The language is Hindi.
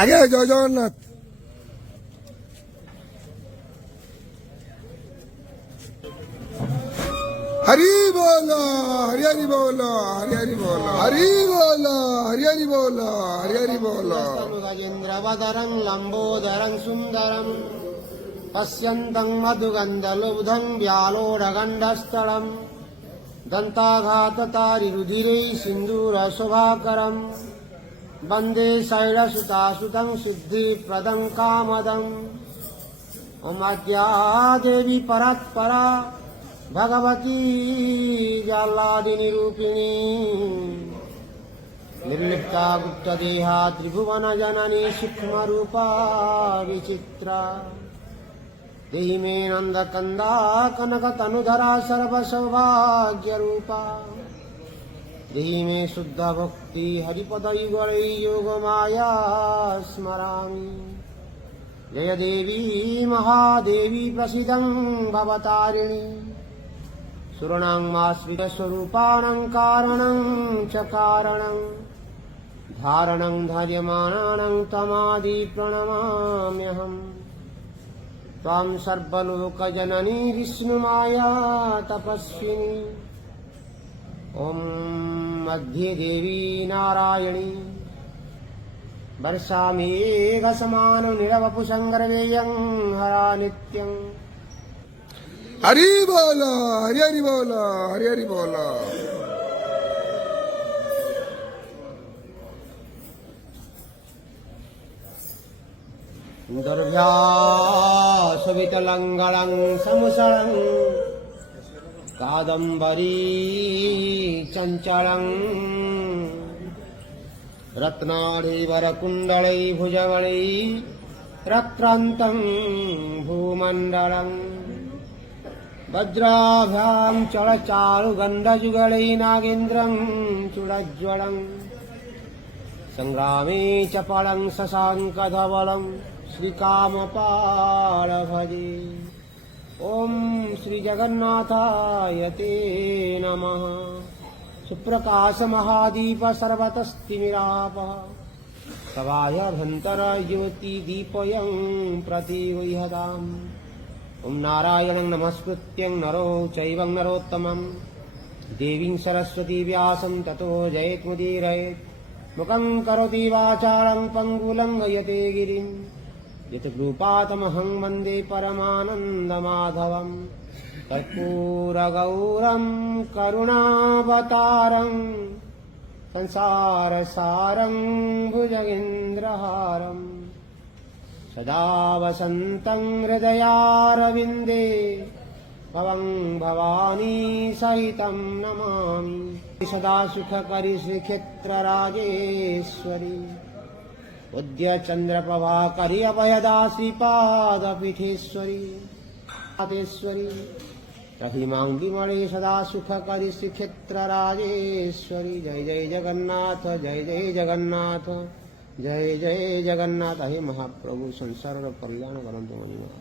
আগে জয় জগন্নাথ। हरी बोलो हरि हरि बोलो हरि हरि बोलो हरि बोलो हरि हरि बोलो हरि हरि बोलो। गजेन्द्रवदरं लंबोदरं सुंदरं पश्यन्तं मधुगन्धलुब्धं व्यालोढगण्डस्थलं दन्ताघाततारिरुधिरे सिन्दूरशोभाकरं वन्दे शैलसुतासुतं सिद्धिप्रदं कामदम्। ओमाज्ञा देवी परात्परा भगवती जाल्लादिनिरूपिणी निर्लिप्ता गुप्तदेहा त्रिभुवन जननी सूक्ष्मरूपा विचित्रा देहि मे नन्दकन्दा कनकतनुधरा सर्वसौभाग्यरूपा देहि मे शुद्धभक्ति हरिपदयुगलै योगमाया स्मरामि। जय देवी महादेवी प्रसीदं भवतारिणी सुरणाङ्माश्रितस्वरूपाणां कारणं च कारणं धारणं धार्यमाणानां तमादि प्रणमाम्यहम्। त्वां सर्वलोकजननी विष्णुमाया तपस्विनी ॐ मध्ये देवी नारायणी वर्षामेघसमानं निरवपुषङ्गर्वेयं हरा नित्यम्। हरि बोलो हरि हरि बोलो हरि हरि बोलो। दुर्भ्यासवितलङ्गलं समुसरं कादम्बरी चञ्चलं रत्नाढ्यवरकुण्डलै भुजगणै रक्रान्तं भूमण्डलम् वज्राभ्यां चलचारुगन्धयुगलै नागेन्द्रं चूडज्वलं संग्रामे च फलं शशाङ्कधवलं श्रीकामपाल भजे। ॐ श्रीजगन्नाथाय ते नमः। सुप्रकाशमहादीप सर्वतस्तिमिरापः सभायाभ्यन्तरज्योतिदीपयं प्रतिगृह्यताम्। ॐ नारायणं नमस्कृत्यं नरो चैवं नरोत्तमं देवीं सरस्वती व्यासं ततो जयेत्मुदीरयेत्। मुखं करोति वाचालं पङ्गुलं यते गिरिं यत्कृपातमहं वन्दे परमानन्दमाधवम्। कर्पूरगौरं करुणावतारं संसारसारं भुजगेन्द्रहारम् सदा वसन्तं हृदयारविन्दे भवं भवानी सहितं नमामि। सदा सुखकरी श्रीक्षेत्रराजेश्वरी उद्यचन्द्रप्रभाकरी अभयदा श्रीपादपीठेश्वरी मातेश्वरी रहिमां विमले सदा सुखकरी श्रीक्षेत्रराजेश्वरी। जय जय जगन्नाथ जय जय जगन्नाथ जय जय जगन्नाथ। हे महाप्रभु संसार कल्याण करंतु मणिमा।